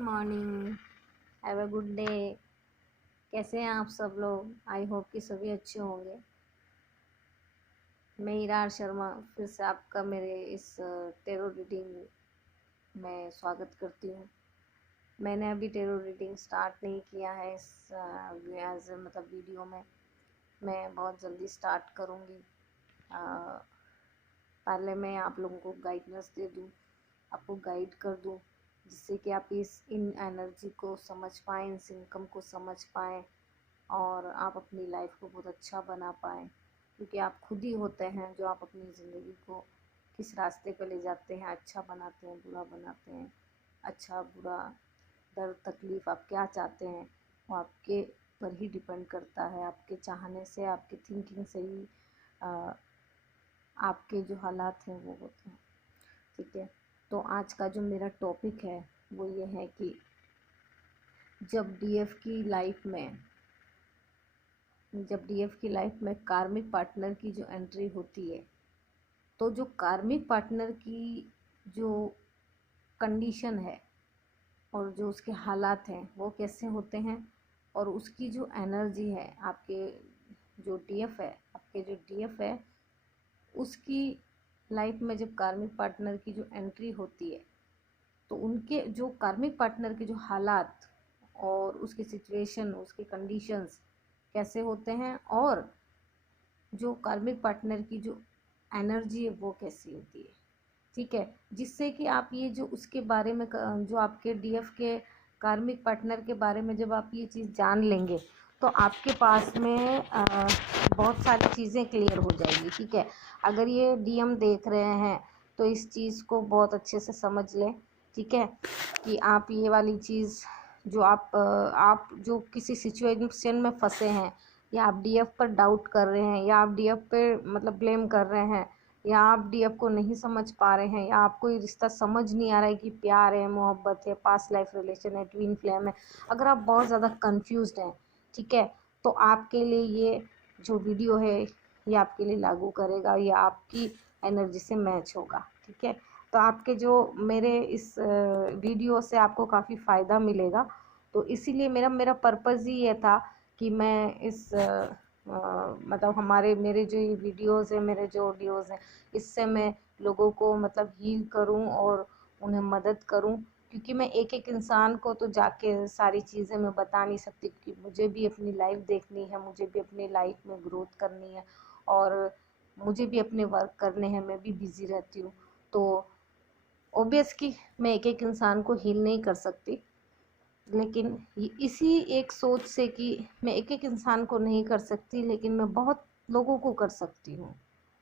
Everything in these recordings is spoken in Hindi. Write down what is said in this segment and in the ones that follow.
Morning, have a good day. कैसे हैं आप सब लोग? आई होप कि सभी अच्छे होंगे। मैं इरार शर्मा फिर से आपका मेरे इस टेरो रीडिंग में स्वागत करती हूँ। मैंने अभी टेरो रीडिंग स्टार्ट नहीं किया है इस मतलब वीडियो में। मैं बहुत जल्दी स्टार्ट करूँगी। पहले मैं आप लोगों को गाइडेंस दे दूँ, आपको गाइड कर दूँ, जिससे कि आप इन एनर्जी को समझ पाएँ, इस इनकम को समझ पाएँ और आप अपनी लाइफ को बहुत अच्छा बना पाएँ। क्योंकि आप खुद ही होते हैं जो आप अपनी ज़िंदगी को किस रास्ते पर ले जाते हैं, अच्छा बनाते हैं, बुरा बनाते हैं। अच्छा बुरा, दर्द तकलीफ़ आप क्या चाहते हैं वो आपके पर ही डिपेंड करता है। आपके चाहने से, आपके थिंकिंग से ही आपके जो हालात हैं वो होते हैं। ठीक है, तो आज का जो मेरा टॉपिक है वो ये है कि जब डीएफ की लाइफ में कार्मिक पार्टनर की जो एंट्री होती है, तो जो कार्मिक पार्टनर की जो कंडीशन है और जो उसके हालात हैं वो कैसे होते हैं, और उसकी जो एनर्जी है, आपके जो डीएफ है उसकी लाइफ में जब कार्मिक पार्टनर की जो एंट्री होती है, तो उनके जो कार्मिक पार्टनर के जो हालात और उसकी सिचुएशन, उसके कंडीशंस कैसे होते हैं, और जो कार्मिक पार्टनर की जो एनर्जी है वो कैसी होती है। ठीक है, जिससे कि आप ये जो उसके बारे में, जो आपके डीएफ के कार्मिक पार्टनर के बारे में जब आप ये चीज़ जान लेंगे तो आपके पास में बहुत सारी चीज़ें क्लियर हो जाएगी। ठीक है, अगर ये डीएम देख रहे हैं तो इस चीज़ को बहुत अच्छे से समझ लें। ठीक है, कि आप ये वाली चीज़ जो आप जो किसी सिचुएशन में फंसे हैं, या आप डीएफ पर डाउट कर रहे हैं, या आप डीएफ पे मतलब ब्लेम कर रहे हैं, या आप डीएफ को नहीं समझ पा रहे हैं, या आपको ये रिश्ता समझ नहीं आ रहा है कि प्यार है, मोहब्बत है, पास्ट लाइफ रिलेशन है, ट्विन फ्लेम है, अगर आप बहुत ज़्यादा कंफ्यूज्ड हैं, ठीक है, तो आपके लिए ये जो वीडियो है ये आपके लिए लागू करेगा, ये आपकी एनर्जी से मैच होगा। ठीक है, तो आपके जो मेरे इस वीडियो से आपको काफ़ी फ़ायदा मिलेगा। तो इसीलिए मेरा पर्पज़ ही ये था कि मैं इस मतलब मेरे जो ये वीडियोज़ हैं, मेरे जो ऑडियोज़ हैं, इससे मैं लोगों को मतलब हील करूं और उन्हें मदद करूं। क्योंकि मैं एक एक इंसान को तो जाके सारी चीज़ें मैं बता नहीं सकती, क्योंकि मुझे भी अपनी लाइफ देखनी है, मुझे भी अपनी लाइफ में ग्रोथ करनी है, और मुझे भी अपने वर्क करने हैं, मैं भी बिज़ी रहती हूँ। तो ऑब्वियसली मैं एक एक इंसान को हील नहीं कर सकती, लेकिन इसी एक सोच से कि मैं एक एक इंसान को नहीं कर सकती, लेकिन मैं बहुत लोगों को कर सकती हूँ,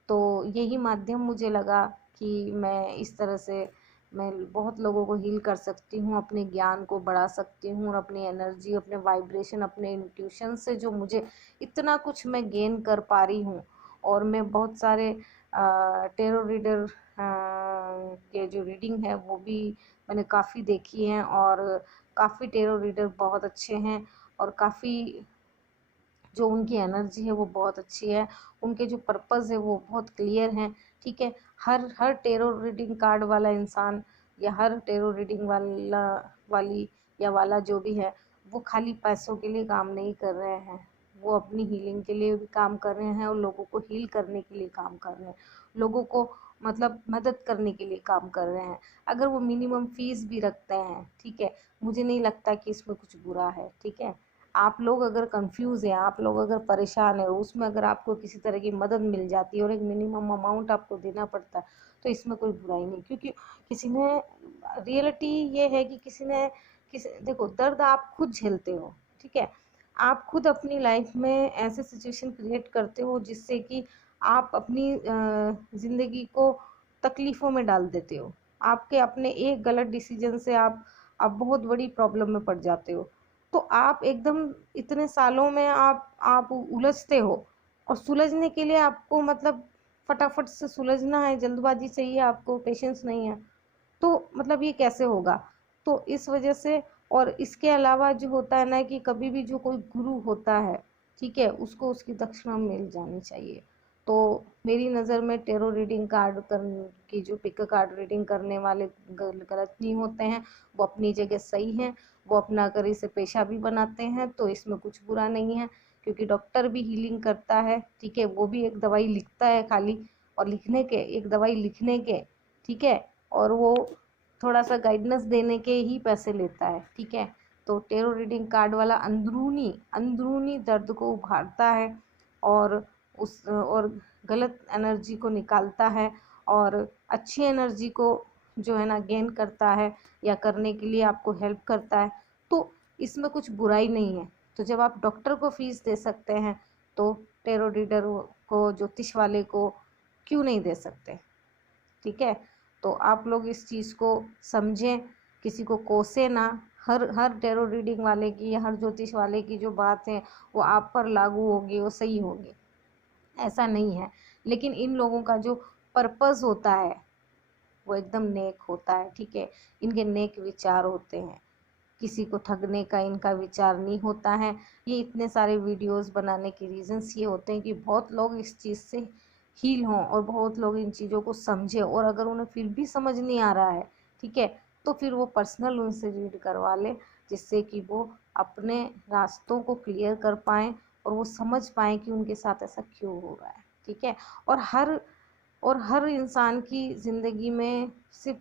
तो यही माध्यम मुझे लगा कि मैं इस तरह से मैं बहुत लोगों को हील कर सकती हूँ, अपने ज्ञान को बढ़ा सकती हूँ, और अपनी एनर्जी, अपने वाइब्रेशन, अपने इंट्यूशन से जो मुझे इतना कुछ मैं गेन कर पा रही हूँ। और मैं बहुत सारे टेरो रीडर के जो रीडिंग है वो भी मैंने काफ़ी देखी हैं, और काफ़ी टेरो रीडर बहुत अच्छे हैं, और काफ़ी जो उनकी एनर्जी है वो बहुत अच्छी है, उनके जो पर्पज़ है वो बहुत क्लियर हैं। ठीक है, हर टेरो रीडिंग कार्ड वाला इंसान, या हर टेरो रीडिंग वाली या वाला जो भी है, वो खाली पैसों के लिए काम नहीं कर रहे हैं, वो अपनी हीलिंग के लिए भी काम कर रहे हैं, और लोगों को हील करने के लिए काम कर रहे हैं, लोगों को मतलब मदद करने के लिए काम कर रहे हैं। अगर वो मिनिमम फीस भी रखते हैं, ठीक है, मुझे नहीं लगता कि इसमें कुछ बुरा है। ठीक है, आप लोग अगर कंफ्यूज हैं, आप लोग अगर परेशान हैं, उसमें अगर आपको किसी तरह की मदद मिल जाती है और एक मिनिमम अमाउंट आपको देना पड़ता है, तो इसमें कोई बुराई नहीं। क्योंकि किसी ने, रियलिटी ये है कि देखो, दर्द आप खुद झेलते हो। ठीक है, आप खुद अपनी लाइफ में ऐसे सिचुएशन क्रिएट करते हो जिससे कि आप अपनी ज़िंदगी को तकलीफ़ों में डाल देते हो। आपके अपने एक गलत डिसीजन से आप बहुत बड़ी प्रॉब्लम में पड़ जाते हो। तो आप एकदम इतने सालों में आप उलझते हो, और सुलझने के लिए आपको मतलब फटाफट से सुलझना है, जल्दबाजी चाहिए आपको, पेशेंस नहीं है, तो मतलब ये कैसे होगा। तो इस वजह से, और इसके अलावा जो होता है ना, कि कभी भी जो कोई गुरु होता है, ठीक है, उसको उसकी दक्षिणा मिल जानी चाहिए। तो मेरी नज़र में टेरो रीडिंग कार्ड की जो पिक कार्ड रीडिंग करने वाले गलत नहीं होते हैं, वो अपनी जगह सही हैं। वो अपना अगर इसे पेशा भी बनाते हैं तो इसमें कुछ बुरा नहीं है, क्योंकि डॉक्टर भी हीलिंग करता है, ठीक है। वो भी एक दवाई लिखता है खाली, और लिखने के, एक दवाई लिखने के, ठीक है, और वो थोड़ा सा गाइडेंस देने के ही पैसे लेता है, ठीक है। तो टेरो रीडिंग कार्ड वाला अंदरूनी अंदरूनी दर्द को उभारता है, और और गलत एनर्जी को निकालता है, और अच्छी एनर्जी को जो है ना गेन करता है, या करने के लिए आपको हेल्प करता है। तो इसमें कुछ बुराई नहीं है। तो जब आप डॉक्टर को फीस दे सकते हैं तो टेरो रीडर को, ज्योतिष वाले को क्यों नहीं दे सकते, ठीक है। तो आप लोग इस चीज़ को समझें, किसी को कोसे ना। हर टेरो रीडिंग वाले की या हर ज्योतिष वाले की जो बात है वो आप पर लागू होगी, वो सही होगी, ऐसा नहीं है। लेकिन इन लोगों का जो पर्पस होता है वो एकदम नेक होता है, ठीक है। इनके नेक विचार होते हैं, किसी को ठगने का इनका विचार नहीं होता है। ये इतने सारे वीडियोस बनाने के रीजंस ये होते हैं कि बहुत लोग इस चीज़ से हील हों, और बहुत लोग इन चीज़ों को समझें। और अगर उन्हें फिर भी समझ नहीं आ रहा है, ठीक है, तो फिर वो पर्सनल उनसे रीड करवा ले, जिससे कि वो अपने रास्तों को क्लियर कर पाएँ, और वो समझ पाएँ कि उनके साथ ऐसा क्यों हो रहा है, ठीक है। और हर इंसान की ज़िंदगी में सिर्फ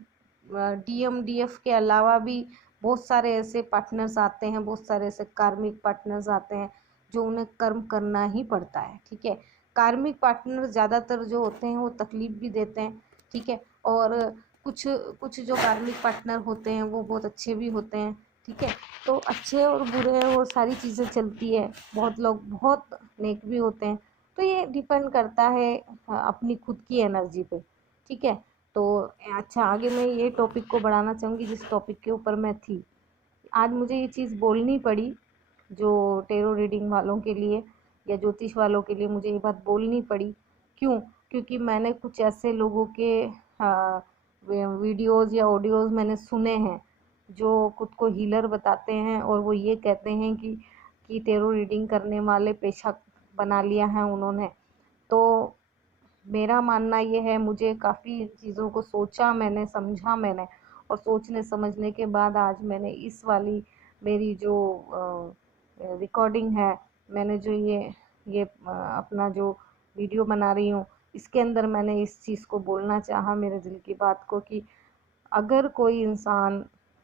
DMDF के अलावा भी बहुत सारे ऐसे पार्टनर्स आते हैं, बहुत सारे ऐसे कार्मिक पार्टनर्स आते हैं जो उन्हें कर्म करना ही पड़ता है, ठीक है। कार्मिक पार्टनर ज़्यादातर जो होते हैं वो तकलीफ भी देते हैं, ठीक है। और कुछ कुछ जो कार्मिक पार्टनर होते हैं वो बहुत अच्छे भी होते हैं, ठीक है। तो अच्छे और बुरे और सारी चीज़ें चलती है, बहुत लोग बहुत नेक भी होते हैं। तो ये डिपेंड करता है अपनी खुद की एनर्जी पे, ठीक है। तो अच्छा, आगे मैं ये टॉपिक को बढ़ाना चाहूँगी जिस टॉपिक के ऊपर मैं थी। आज मुझे ये चीज़ बोलनी पड़ी, जो टेरो रीडिंग वालों के लिए या ज्योतिष वालों के लिए मुझे ये बात बोलनी पड़ी। क्यों? क्योंकि मैंने कुछ ऐसे लोगों के वीडियोज़ या ऑडियोज़ मैंने सुने हैं जो खुद को हीलर बताते हैं, और वो ये कहते हैं कि टेरो रीडिंग करने वाले पेशा बना लिया है उन्होंने। तो मेरा मानना ये है, मुझे काफ़ी चीज़ों को सोचा मैंने, समझा मैंने, और सोचने समझने के बाद आज मैंने इस वाली मेरी जो रिकॉर्डिंग है, मैंने जो ये अपना जो वीडियो बना रही हूँ, इसके अंदर मैंने इस चीज़ को बोलना चाहा, मेरे दिल की बात को, कि अगर कोई इंसान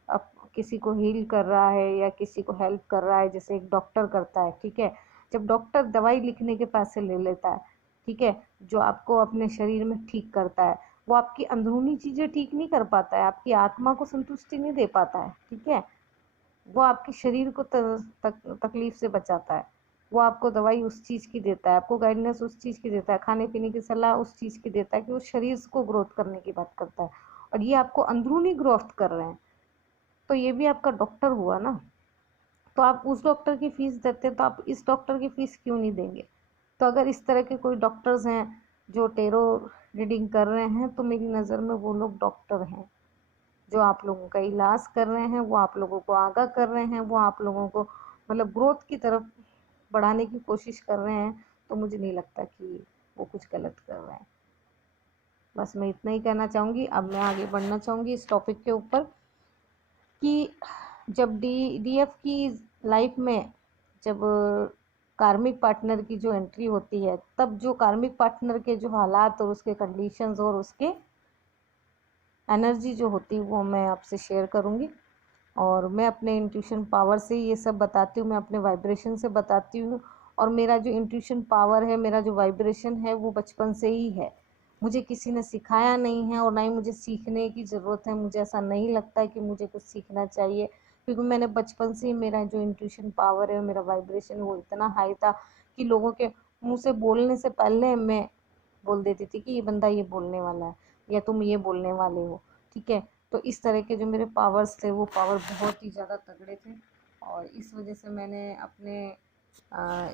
अब किसी को हील कर रहा है या किसी को हेल्प कर रहा है, जैसे एक डॉक्टर करता है, ठीक है। जब डॉक्टर दवाई लिखने के पैसे ले लेता है, ठीक है, जो आपको अपने शरीर में ठीक करता है, वो आपकी अंदरूनी चीज़ें ठीक नहीं कर पाता है, आपकी आत्मा को संतुष्टि नहीं दे पाता है, ठीक है। वो आपके शरीर को तकलीफ से बचाता है। वो आपको दवाई उस चीज़ की देता है, आपको गाइडेंस उस चीज़ की देता है, खाने पीने की सलाह उस चीज़ की देता है कि वो शरीर को ग्रोथ करने की बात करता है, और ये आपको अंदरूनी ग्रोथ कर रहे हैं। तो ये भी आपका डॉक्टर हुआ ना। तो आप उस डॉक्टर की फीस देते, तो आप इस डॉक्टर की फीस क्यों नहीं देंगे? तो अगर इस तरह के कोई डॉक्टर्स हैं जो टेरो रीडिंग कर रहे हैं, तो मेरी नज़र में वो लोग डॉक्टर हैं जो आप लोगों का इलाज कर रहे हैं, वो आप लोगों को आगाह कर रहे हैं, वो आप लोगों को मतलब ग्रोथ की तरफ बढ़ाने की कोशिश कर रहे हैं। तो मुझे नहीं लगता कि वो कुछ गलत कर रहे हैं। बस मैं इतना ही कहना चाहूँगी। अब मैं आगे बढ़ना चाहूँगी इस टॉपिक के ऊपर, कि जब DF की लाइफ में, जब कार्मिक पार्टनर की जो एंट्री होती है, तब जो कार्मिक पार्टनर के जो हालात और उसके कंडीशंस और उसके एनर्जी जो होती है वो मैं आपसे शेयर करूँगी। और मैं अपने इंट्यूशन पावर से ये सब बताती हूँ, मैं अपने वाइब्रेशन से बताती हूँ। और मेरा जो इंट्यूशन पावर है, मेरा जो वाइब्रेशन है, वो बचपन से ही है, मुझे किसी ने सिखाया नहीं है, और ना ही मुझे सीखने की ज़रूरत है। मुझे ऐसा नहीं लगता है कि मुझे कुछ सीखना चाहिए, क्योंकि मैंने बचपन से ही, मेरा जो इंट्यूशन पावर है, मेरा वाइब्रेशन, वो इतना हाई था कि लोगों के मुँह से बोलने से पहले मैं बोल देती थी कि ये बंदा ये बोलने वाला है, या तुम ये बोलने वाले हो, ठीक है। तो इस तरह के जो मेरे पावर्स थे, वो पावर बहुत ही ज़्यादा तगड़े थे, और इस वजह से मैंने अपने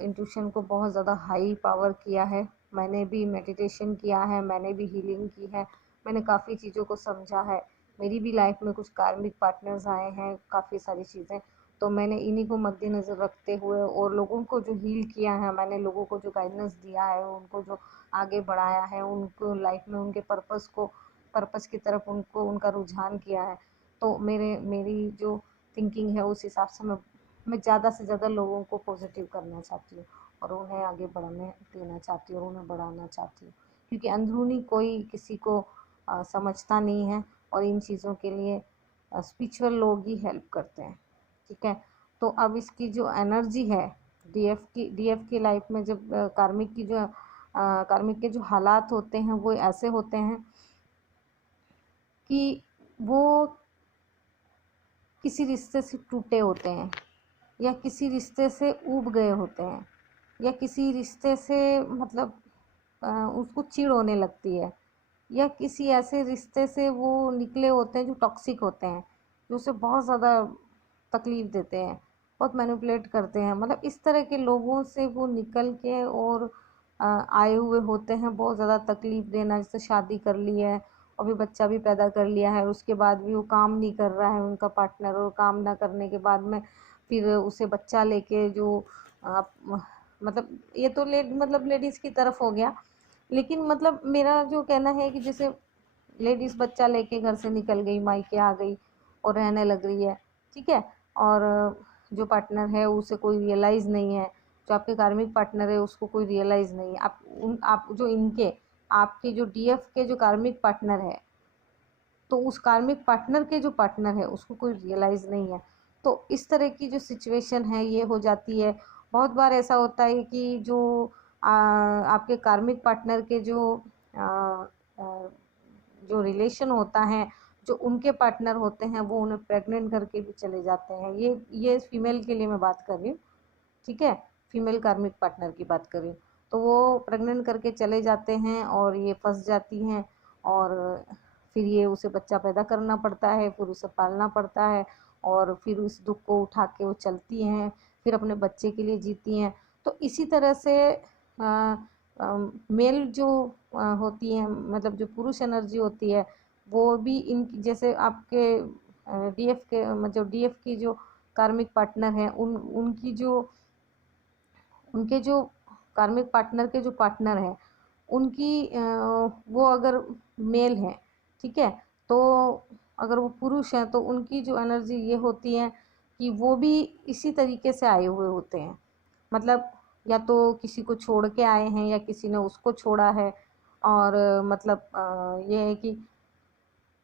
इंट्यूशन को बहुत ज़्यादा हाई पावर किया है। मैंने भी मेडिटेशन किया है, मैंने भी हीलिंग की है, मैंने काफ़ी चीज़ों को समझा है। मेरी भी लाइफ में कुछ कार्मिक पार्टनर्स आए हैं, काफ़ी सारी चीज़ें। तो मैंने इन्हीं को मद्देनज़र रखते हुए और लोगों को जो हील किया है, मैंने लोगों को जो गाइडेंस दिया है, उनको जो आगे बढ़ाया है, उनको लाइफ में उनके पर्पस की तरफ उनको उनका रुझान किया है। तो मेरी जो थिंकिंग है उस हिसाब से मैं ज़्यादा से ज़्यादा लोगों को पॉजिटिव करना चाहती हूँ और उन्हें आगे बढ़ने देना चाहती हूँ और उन्हें बढ़ाना चाहती हूँ, क्योंकि अंदरूनी कोई किसी को समझता नहीं है और इन चीज़ों के लिए स्पिरिचुअल लोग ही हेल्प करते हैं। ठीक है, तो अब इसकी जो एनर्जी है डीएफ की लाइफ में, जब कार्मिक के जो हालात होते हैं वो ऐसे होते हैं कि वो किसी रिश्ते से टूटे होते हैं या किसी रिश्ते से ऊब गए होते हैं या किसी रिश्ते से मतलब उसको चिढ़ होने लगती है या किसी ऐसे रिश्ते से वो निकले होते हैं जो टॉक्सिक होते हैं, जो उसे बहुत ज़्यादा तकलीफ़ देते हैं, बहुत मैनिपुलेट करते हैं। मतलब इस तरह के लोगों से वो निकल के और आए हुए होते हैं बहुत ज़्यादा तकलीफ़ देना। जैसे शादी कर ली है और भी बच्चा भी पैदा कर लिया है, उसके बाद भी वो काम नहीं कर रहा है उनका पार्टनर, और काम ना करने के बाद में फिर उसे बच्चा लेके जो मतलब ये तो मतलब लेडीज़ की तरफ हो गया, लेकिन मतलब मेरा जो कहना है कि जैसे लेडीज़ बच्चा लेके घर से निकल गई, मायके आ गई और रहने लग रही है, ठीक है, और जो पार्टनर है उसे कोई रियलाइज़ नहीं है, जो आपके कार्मिक पार्टनर है उसको कोई रियलाइज़ नहीं है। आप जो आपके जो डीएफ के जो कार्मिक पार्टनर है, तो उस कार्मिक पार्टनर के जो पार्टनर है उसको कोई रियलाइज़ नहीं है। तो इस तरह की जो सिचुएशन है ये हो जाती है। बहुत बार ऐसा होता है कि जो आपके कार्मिक पार्टनर के आ, आ, जो रिलेशन होता है, जो उनके पार्टनर होते हैं वो उन्हें प्रेग्नेंट करके भी चले जाते हैं। ये फीमेल के लिए मैं बात कर रही हूँ, ठीक है, फीमेल कार्मिक पार्टनर की बात कर रही हूँ। तो वो प्रेग्नेंट करके चले जाते हैं और ये फंस जाती हैं और फिर ये उसे बच्चा पैदा करना पड़ता है, फिर उसे पालना पड़ता है और फिर उस दुख को उठा के वो चलती हैं, फिर अपने बच्चे के लिए जीती हैं। तो इसी तरह से मेल जो होती है, मतलब जो पुरुष एनर्जी होती है, वो भी इन जैसे आपके डीएफ के मतलब डीएफ की जो कार्मिक पार्टनर हैं उनके जो कार्मिक पार्टनर के जो पार्टनर हैं उनकी वो अगर मेल हैं, ठीक है, तो अगर वो पुरुष हैं तो उनकी जो एनर्जी ये होती है कि वो भी इसी तरीके से आए हुए होते हैं। मतलब या तो किसी को छोड़ के आए हैं या किसी ने उसको छोड़ा है, और मतलब ये है कि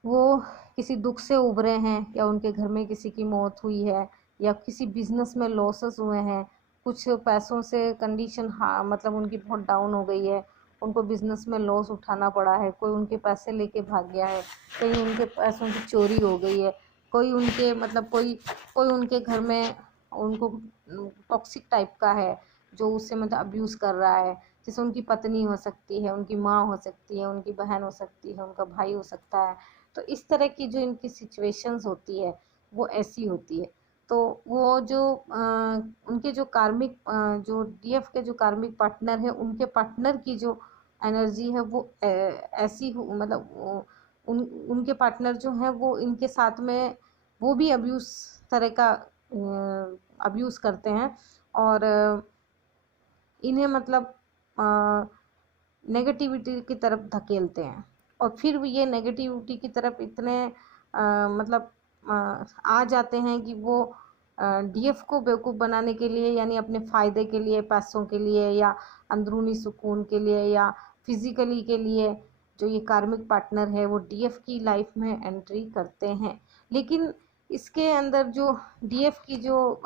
वो किसी दुख से उभरे हैं या उनके घर में किसी की मौत हुई है या किसी बिजनेस में लॉसेस हुए हैं, कुछ पैसों से कंडीशन मतलब उनकी बहुत डाउन हो गई है, उनको बिजनेस में लॉस उठाना पड़ा है, कोई उनके पैसे लेके भाग गया है, कहीं उनके पैसों की चोरी हो गई है, कोई उनके मतलब कोई उनके घर में उनको टॉक्सिक टाइप का है जो उससे मतलब अब्यूज़ कर रहा है। जैसे उनकी पत्नी हो सकती है, उनकी माँ हो सकती है, उनकी बहन हो सकती है, उनका भाई हो सकता है। तो इस तरह की जो इनकी सिचुएशंस होती है वो ऐसी होती है। तो वो जो उनके जो कार्मिक जो डीएफ के जो कार्मिक पार्टनर है उनके पार्टनर की जो एनर्जी है वो ऐसी मतलब उनके पार्टनर जो हैं वो इनके साथ में वो भी अब्यूज़ तरह का अब्यूज़ करते हैं और इन्हें मतलब नेगेटिविटी की तरफ धकेलते हैं और फिर ये नेगेटिविटी की तरफ इतने मतलब आ जाते हैं कि वो डीएफ को बेवकूफ़ बनाने के लिए, यानी अपने फ़ायदे के लिए, पैसों के लिए या अंदरूनी सुकून के लिए या फिज़िकली के लिए, जो ये कार्मिक पार्टनर है वो डीएफ की लाइफ में एंट्री करते हैं। लेकिन इसके अंदर जो डीएफ की जो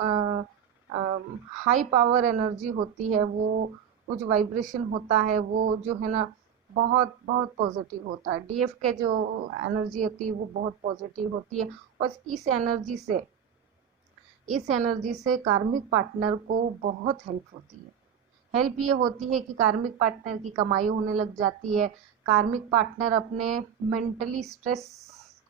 हाई पावर एनर्जी होती है वो जो वाइब्रेशन होता है वो जो है ना बहुत बहुत पॉजिटिव होता है। डीएफ के जो एनर्जी होती है वो बहुत पॉजिटिव होती है और इस एनर्जी से कार्मिक पार्टनर को बहुत हेल्प होती है। हेल्प ये होती है कि कार्मिक पार्टनर की कमाई होने लग जाती है, कार्मिक पार्टनर अपने मेंटली स्ट्रेस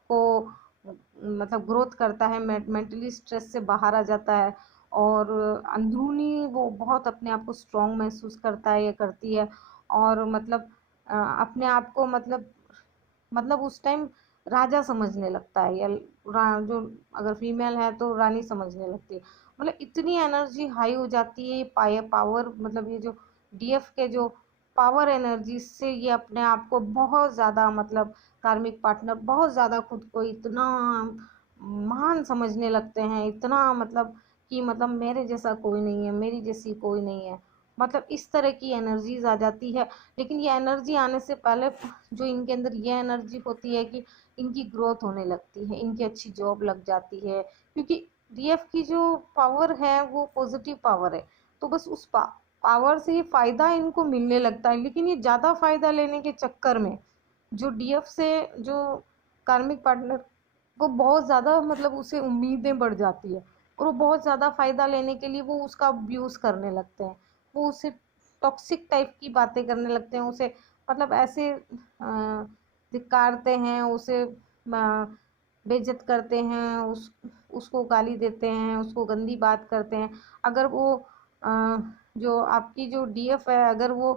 को मतलब ग्रोथ करता है, मेंटली स्ट्रेस से बाहर आ जाता है और अंदरूनी वो बहुत अपने आप को स्ट्रॉन्ग महसूस करता है या करती है और मतलब अपने आप को मतलब उस टाइम राजा समझने लगता है या जो अगर फीमेल है तो रानी समझने लगती है। मतलब इतनी एनर्जी हाई हो जाती है, पावर मतलब ये जो डीएफ के जो पावर एनर्जी से ये अपने आप को बहुत ज़्यादा मतलब कार्मिक पार्टनर बहुत ज़्यादा खुद को इतना महान समझने लगते हैं, इतना मतलब कि मतलब मेरे जैसा कोई नहीं है, मेरी जैसी कोई नहीं है, मतलब इस तरह की एनर्जीज आ जाती है। लेकिन ये एनर्जी आने से पहले जो इनके अंदर ये एनर्जी होती है कि इनकी ग्रोथ होने लगती है, इनकी अच्छी जॉब लग जाती है, क्योंकि डीएफ की जो पावर है वो पॉजिटिव पावर है। तो बस उस पावर से ये फायदा इनको मिलने लगता है। लेकिन ये ज़्यादा फायदा लेने के चक्कर में जो डीएफ से जो कार्मिक पार्टनर को बहुत ज़्यादा मतलब उसे उम्मीदें बढ़ जाती है, और वो बहुत ज़्यादा फायदा लेने के लिए वो उसका अब्यूज़ करने लगते हैं, वो उसे टॉक्सिक टाइप की बातें करने लगते हैं, उसे मतलब ऐसे धिक्कारते हैं, उसे बेइज्जत करते हैं, उसको गाली देते हैं, उसको गंदी बात करते हैं। अगर वो जो आपकी जो डीएफ है अगर वो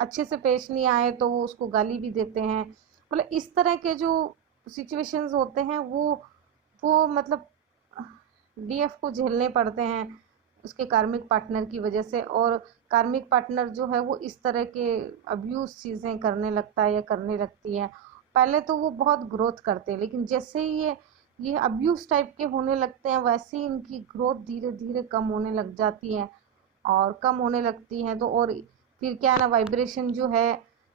अच्छे से पेश नहीं आए तो वो उसको गाली भी देते हैं। मतलब इस तरह के जो सिचुएशंस होते हैं वो मतलब डीएफ को झेलने पड़ते हैं उसके कार्मिक पार्टनर की वजह से। और कार्मिक पार्टनर जो है वो इस तरह के अब्यूज चीज़ें करने लगता है या करने लगती है। पहले तो वो बहुत ग्रोथ करते हैं, लेकिन जैसे ही ये अब्यूज टाइप के होने लगते हैं वैसे ही इनकी ग्रोथ धीरे धीरे कम होने लग जाती है। और कम होने लगती हैं तो और फिर क्या है ना, वाइब्रेशन जो है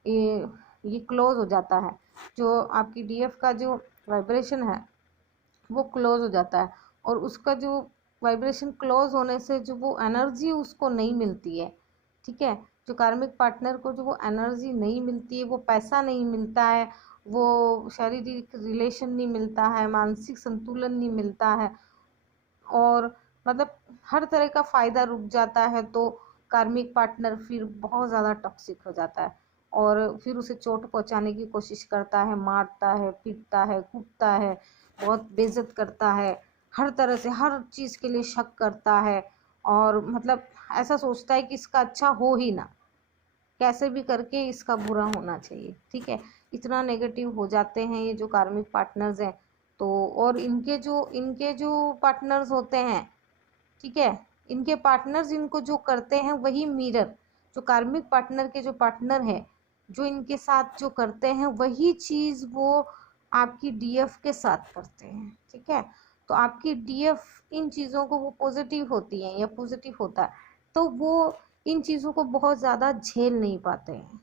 ये क्लोज हो जाता है। जो आपकी डीएफ का जो वाइब्रेशन है वो क्लोज हो जाता है, और उसका जो वाइब्रेशन क्लोज होने से जो वो एनर्जी उसको नहीं मिलती है, ठीक है, जो कार्मिक पार्टनर को जो वो एनर्जी नहीं मिलती है, वो पैसा नहीं मिलता है, वो शारीरिक रिलेशन नहीं मिलता है, मानसिक संतुलन नहीं मिलता है, और मतलब हर तरह का फायदा रुक जाता है, तो कार्मिक पार्टनर फिर बहुत ज़्यादा टॉक्सिक हो जाता है और फिर उसे चोट पहुंचाने की कोशिश करता है, मारता है, पीटता है, कूटता है, बहुत बेइज्जत करता है, हर तरह से हर चीज़ के लिए शक करता है, और मतलब ऐसा सोचता है कि इसका अच्छा हो ही ना, कैसे भी करके इसका बुरा होना चाहिए, ठीक है। इतना नेगेटिव हो जाते हैं ये जो कार्मिक पार्टनर्स हैं। तो और इनके जो पार्टनर्स होते हैं, ठीक है, इनके पार्टनर्स इनको जो करते हैं वही मिरर, जो कार्मिक पार्टनर के जो पार्टनर है जो इनके साथ जो करते हैं वही चीज़ वो आपकी डीएफ के साथ करते हैं, ठीक है। तो आपकी डीएफ इन चीज़ों को वो पॉजिटिव होती है या पॉजिटिव होता है, तो वो इन चीज़ों को बहुत ज़्यादा झेल नहीं पाते हैं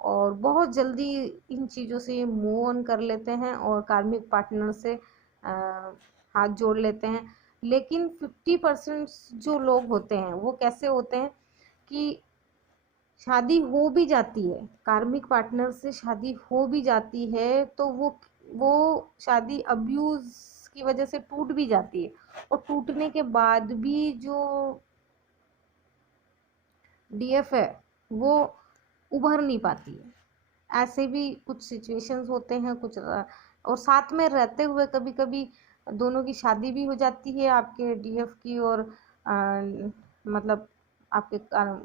और बहुत जल्दी इन चीज़ों से मूव ऑन कर लेते हैं और कार्मिक पार्टनर से हाथ जोड़ लेते हैं। लेकिन 50% जो लोग होते हैं वो कैसे होते हैं कि शादी हो भी जाती है, कार्मिक पार्टनर से शादी हो भी जाती है, तो वो शादी अब्यूज की वजह से टूट भी जाती है, और टूटने के बाद भी जो डीएफ है वो उभर नहीं पाती है। ऐसे भी कुछ सिचुएशंस होते हैं, कुछ और साथ में रहते हुए कभी कभी दोनों की शादी भी हो जाती है, आपके डीएफ की और मतलब आपके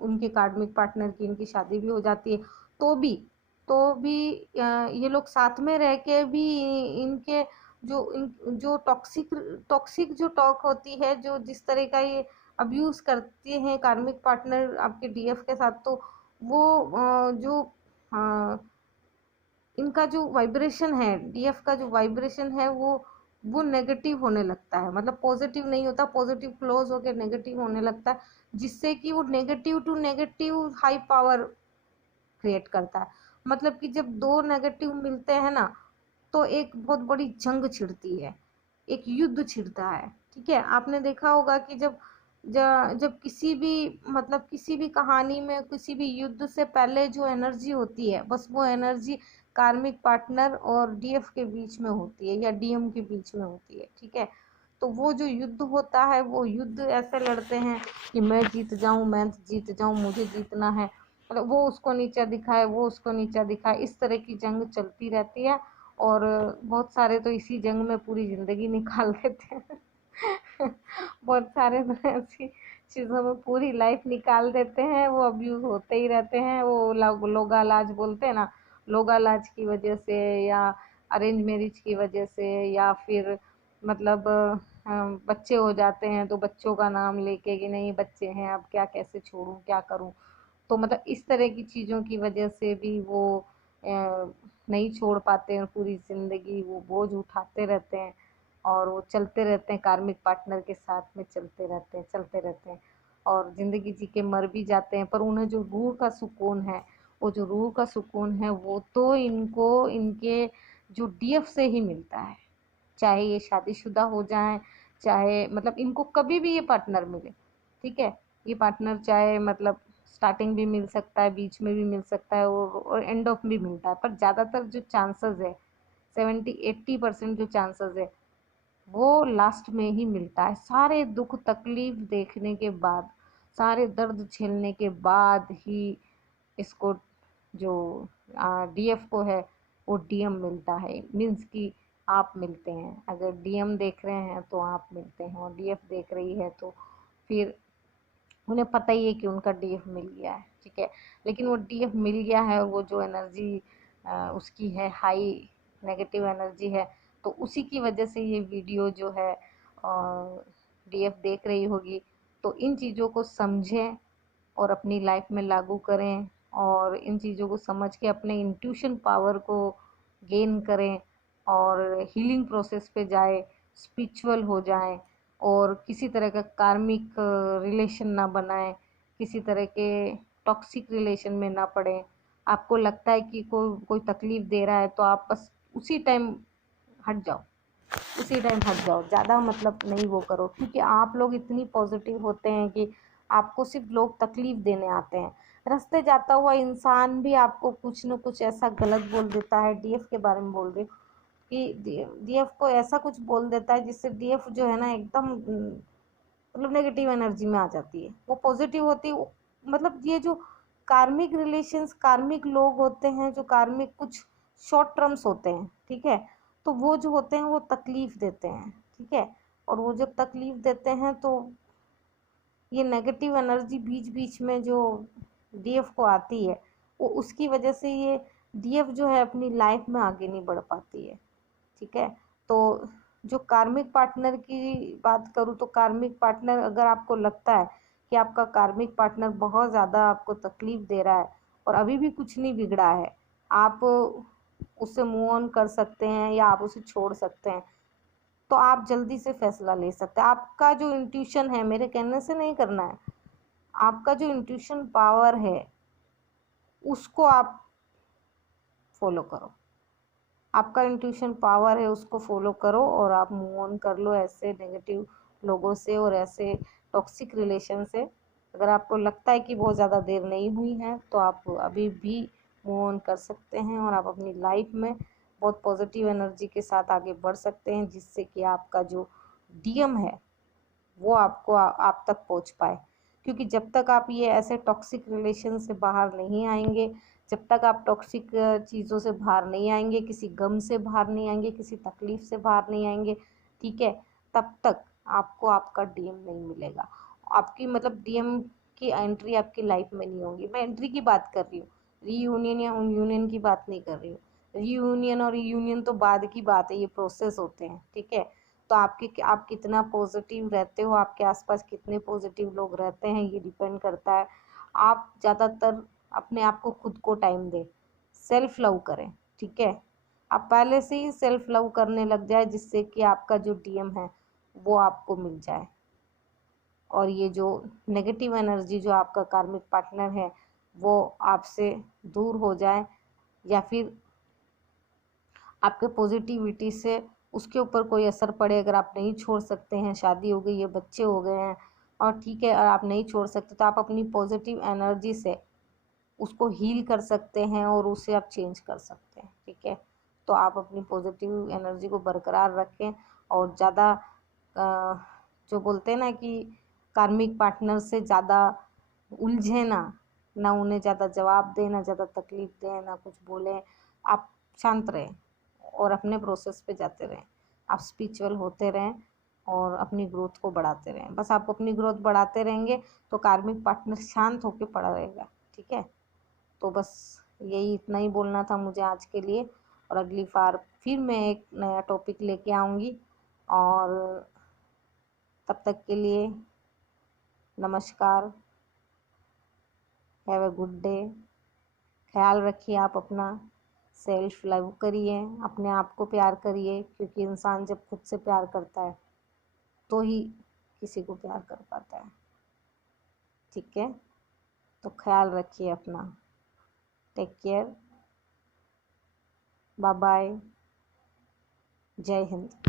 उनके कार्मिक पार्टनर की, इनकी शादी भी हो जाती है। तो भी ये लोग साथ में रह के भी इनके जो टॉक्सिक जो टॉक होती है, जो जिस तरह का ये अब्यूज करते हैं कार्मिक पार्टनर आपके डीएफ के साथ, तो वो जो इनका जो वाइब्रेशन है, डीएफ का जो वाइब्रेशन है वो नेगेटिव होने लगता है, मतलब पॉजिटिव नहीं होता, पॉजिटिव क्लोज होकर नेगेटिव होने लगता है, जिससे कि वो negative to negative high power create करता है। मतलब कि जब दो नेगेटिव मिलते हैं ना, तो एक बहुत बड़ी जंग छिड़ती है, एक युद्ध छिड़ता है, ठीक है। आपने देखा होगा कि जब किसी भी मतलब किसी भी कहानी में किसी भी युद्ध से पहले जो एनर्जी होती है, बस वो एनर्जी कार्मिक पार्टनर और डीएफ के बीच में होती है या डीएम के बीच में होती है, ठीक है। तो वो जो युद्ध होता है वो युद्ध ऐसे लड़ते हैं कि मैं जीत जाऊं, मैं जीत जाऊं, मुझे जीतना है, मतलब वो उसको नीचा दिखाए, वो उसको नीचा दिखाए, इस तरह की जंग चलती रहती है। और बहुत सारे तो इसी जंग में पूरी जिंदगी निकाल देते हैं बहुत सारे तो ऐसी चीज़ों में पूरी लाइफ निकाल देते हैं, वो अब्यूज होते ही रहते हैं। वो लोगा लाज बोलते हैं ना, लोगा लाज की वजह से या अरेंज मैरिज की वजह से, या फिर मतलब बच्चे हो जाते हैं तो बच्चों का नाम लेके कि नहीं बच्चे हैं अब क्या, कैसे छोड़ूं, क्या करूं, तो मतलब इस तरह की चीज़ों की वजह से भी वो नहीं छोड़ पाते हैं, पूरी ज़िंदगी वो बोझ उठाते रहते हैं और वो चलते रहते हैं, कार्मिक पार्टनर के साथ में चलते रहते हैं और ज़िंदगी जी के मर भी जाते हैं। पर उन्हें जो रूह का सुकून है, वो जो रूह का सुकून है वो तो इनको इनके जो डीएफ से ही मिलता है। चाहे ये शादीशुदा हो जाएं, चाहे मतलब इनको कभी भी ये पार्टनर मिले, ठीक है, ये पार्टनर चाहे मतलब स्टार्टिंग भी मिल सकता है, बीच में भी मिल सकता है और एंड ऑफ भी मिलता है, पर ज़्यादातर जो चांसेस है 70-80% जो चांसेस है वो लास्ट में ही मिलता है। सारे दुख तकलीफ देखने के बाद, सारे दर्द झेलने के बाद ही इसको जो डीएफ को है वो डीएम मिलता है। मीन्स कि आप मिलते हैं, अगर डीएम देख रहे हैं तो आप मिलते हैं और डीएफ देख रही है तो फिर उन्हें पता ही है कि उनका डीएफ मिल गया है, ठीक है। लेकिन वो डीएफ मिल गया है और वो जो एनर्जी उसकी है हाई नेगेटिव एनर्जी है, तो उसी की वजह से ये वीडियो जो है डीएफ देख रही होगी। तो इन चीज़ों को समझें और अपनी लाइफ में लागू करें और इन चीज़ों को समझ के अपने इंट्यूशन पावर को गेन करें और हीलिंग प्रोसेस पे जाए, स्पिरिचुअल हो जाएं और किसी तरह का कार्मिक रिलेशन ना बनाएं, किसी तरह के टॉक्सिक रिलेशन में ना पड़े। आपको लगता है कि कोई कोई तकलीफ दे रहा है तो आप बस उसी टाइम हट जाओ, ज़्यादा मतलब नहीं वो करो, क्योंकि आप लोग इतनी पॉजिटिव होते हैं कि आपको सिर्फ लोग तकलीफ देने आते हैं। रास्ते जाता हुआ इंसान भी आपको कुछ न कुछ ऐसा गलत बोल देता है, डीएफ के बारे में बोल रही हूँ, कि डीएफ को ऐसा कुछ बोल देता है जिससे डीएफ जो है ना एकदम मतलब नेगेटिव एनर्जी में आ जाती है, वो पॉजिटिव होती है। मतलब ये जो कार्मिक रिलेशंस, कार्मिक लोग होते हैं, जो कार्मिक कुछ शॉर्ट टर्म्स होते हैं, ठीक है, तो वो जो होते हैं वो तकलीफ देते हैं, ठीक है। और वो जब तकलीफ देते हैं तो ये नेगेटिव एनर्जी बीच बीच में जो डीएफ को आती है, वो उसकी वजह से ये डीएफ जो है अपनी लाइफ में आगे नहीं बढ़ पाती है, ठीक है। तो जो कार्मिक पार्टनर की बात करूँ तो कार्मिक पार्टनर, अगर आपको लगता है कि आपका कार्मिक पार्टनर बहुत ज़्यादा आपको तकलीफ दे रहा है और अभी भी कुछ नहीं बिगड़ा है, आप उससे मूव ऑन कर सकते हैं या आप उसे छोड़ सकते हैं, तो आप जल्दी से फैसला ले सकते हैं। आपका जो इंट्यूशन है, मेरे कहने से नहीं करना है, आपका जो इंट्यूशन पावर है उसको आप फॉलो करो, आपका इंट्यूशन पावर है उसको फॉलो करो और आप मूव ऑन कर लो ऐसे नेगेटिव लोगों से और ऐसे टॉक्सिक रिलेशन से। अगर आपको लगता है कि बहुत ज़्यादा देर नहीं हुई है तो आप अभी भी मूव ऑन कर सकते हैं और आप अपनी लाइफ में बहुत पॉजिटिव एनर्जी के साथ आगे बढ़ सकते हैं, जिससे कि आपका जो डीएम है वो आपको आप तक पहुंच पाए। क्योंकि जब तक आप ये ऐसे टॉक्सिक रिलेशन से बाहर नहीं आएंगे, जब तक आप टॉक्सिक चीज़ों से बाहर नहीं आएंगे, किसी गम से बाहर नहीं आएंगे, किसी तकलीफ से बाहर नहीं आएंगे, ठीक है, तब तक आपको आपका डीएम नहीं मिलेगा। आपकी मतलब डीएम की एंट्री आपकी लाइफ में नहीं होगी। मैं एंट्री की बात कर रही हूँ, रीयूनियन या यूनियन की बात नहीं कर रही हूँ। रीयूनियन और यूनियन तो बाद की बात है, ये प्रोसेस होते हैं, ठीक है। तो आप कितना पॉजिटिव रहते हो, आपके आसपास कितने पॉजिटिव लोग रहते हैं, ये डिपेंड करता है। आप ज़्यादातर अपने आप को खुद को टाइम दें, सेल्फ लव करें, ठीक है। आप पहले से ही सेल्फ लव करने लग जाए, जिससे कि आपका जो डीएम है वो आपको मिल जाए और ये जो नेगेटिव एनर्जी जो आपका कार्मिक पार्टनर है वो आपसे दूर हो जाए, या फिर आपके पॉजिटिविटी से उसके ऊपर कोई असर पड़े। अगर आप नहीं छोड़ सकते हैं, शादी हो गई है, बच्चे हो गए हैं और ठीक है, और आप नहीं छोड़ सकते, तो आप अपनी पॉजिटिव एनर्जी से उसको हील कर सकते हैं और उसे आप चेंज कर सकते हैं, ठीक है। तो आप अपनी पॉजिटिव एनर्जी को बरकरार रखें और ज़्यादा जो बोलते हैं ना कि कार्मिक पार्टनर से ज़्यादा उलझे ना उन्हें ज़्यादा जवाब दें, ना ज़्यादा तकलीफ दें, ना कुछ बोलें। आप शांत रहें और अपने प्रोसेस पे जाते रहें, आप स्पिरिचुअल होते रहें और अपनी ग्रोथ को बढ़ाते रहें। बस आप अपनी ग्रोथ बढ़ाते रहेंगे तो कार्मिक पार्टनर शांत होकर पड़ा रहेगा, ठीक है। तो बस यही इतना ही बोलना था मुझे आज के लिए, और अगली बार फिर मैं एक नया टॉपिक लेके आऊँगी। और तब तक के लिए नमस्कार, हैव अ गुड डे। ख्याल रखिए आप अपना, सेल्फ लव करिए, अपने आप को प्यार करिए, क्योंकि इंसान जब खुद से प्यार करता है तो ही किसी को प्यार कर पाता है। ठीक है, तो ख्याल रखिए अपना। टेक केयर, बाय बाय, जय हिंद।